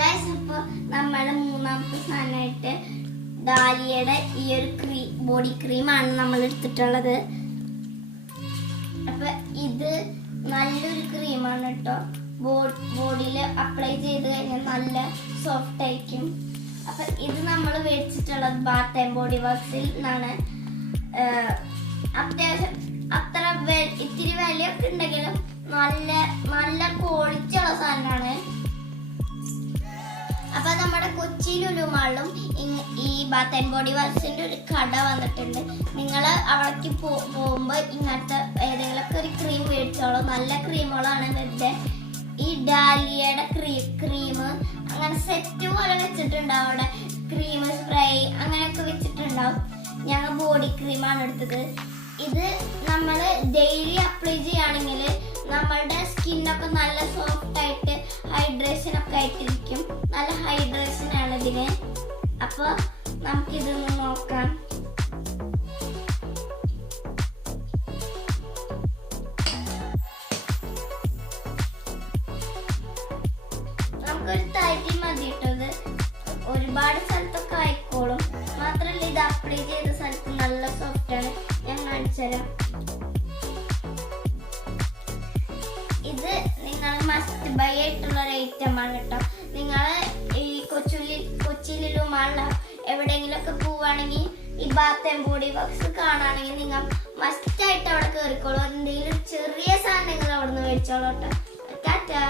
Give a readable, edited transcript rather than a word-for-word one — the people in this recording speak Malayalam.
ഗൈസ്, ഇപ്പൊ നമ്മുടെ മൂന്നാമത്തെ സാധനമായിട്ട് ഡാലിയയുടെ ഈ ഒരു ബോഡി ക്രീമാണ് നമ്മൾ എടുത്തിട്ടുള്ളത്. അപ്പൊ ഇത് നല്ലൊരു ക്രീമാണ് കേട്ടോ. ബോഡിയിൽ അപ്ലൈ ചെയ്ത് കഴിഞ്ഞാൽ നല്ല സോഫ്റ്റ് ആയിരിക്കും. അപ്പൊ ഇത് നമ്മൾ മേടിച്ചിട്ടുള്ളത് ബാത്ത് ആൻഡ് ബോഡി വർക്സിൽ നിന്നാണ്. അത്യാവശ്യം അത്ര ഇത്തിരി വിലയൊക്കെ ഉണ്ടെങ്കിലും നല്ല നല്ല ക്വാളിറ്റി ഉള്ള സാധനമാണ്. അപ്പൊ നമ്മുടെ കൊച്ചി ലുലു മാളിലും ഈ ബാത്ത് ആൻഡ് ബോഡി വർക്സിന്റെ ഒരു കട വന്നിട്ടുണ്ട്. നിങ്ങൾ അവിടേക്ക് പോകുമ്പോ ഇങ്ങനത്തെ ഏതെങ്കിലുമൊക്കെ ഒരു ക്രീം മേടിച്ചോളൂ. നല്ല ക്രീമുകളാണ് വെറുതെ. ഈ ഡാലിയയുടെ ക്രീം അങ്ങനെ സെറ്റ് പോലെ വെച്ചിട്ടുണ്ടാവും. അവിടെ ക്രീം സ്പ്രേ അങ്ങനെയൊക്കെ വെച്ചിട്ടുണ്ടാവും. ഞങ്ങൾ ബോഡി ക്രീമാണ് എടുത്തത്. ഇത് നമ്മൾ ഡെയിലി അപ്ലൈ ചെയ്യുകയാണെങ്കിൽ നമ്മളുടെ സ്കിന്നൊക്കെ നല്ല സോഫ്റ്റ് ആയിട്ട് ഹൈഡ്രേഷൻ ഒക്കെ ആയിട്ടിരിക്കും. നല്ല ഹൈഡ്രേഷൻ ആണ് ഇതിന്. അപ്പൊ നമുക്കിതൊന്ന് നോക്കാം. നമുക്കൊരു തരി മതി ഇട്ടത്. ഒരുപാട് സ്ഥലത്തൊക്കെ ആയിക്കോളും. മാത്രല്ല ഇത് അപ്ലൈ ചെയ്ത സ്ഥലത്ത് നല്ല സോഫ്റ്റ് ആണ്. ഞാൻ കാണിച്ചു തരാം. ഇത് നിങ്ങൾ മസ്റ്റ് ബൈ ആയിട്ടുള്ള ഒരു ഐറ്റം ആണ് കേട്ടോ. നിങ്ങൾ ഈ കൊച്ചി ലുലു മാളിലോ എവിടെയെങ്കിലും ഒക്കെ പോവുകയാണെങ്കിൽ ഈ ബാത്ത് ആൻഡ് ബോഡി വർക്സ് കാണുകയാണെങ്കിൽ നിങ്ങൾ മസ്റ്റ് ആയിട്ട് അവിടെ കയറിക്കോളൂ. എന്തെങ്കിലും ചെറിയ സാധനങ്ങൾ അവിടെ നിന്ന് മേടിച്ചോളൂ കേട്ടോ. ടാറ്റാ.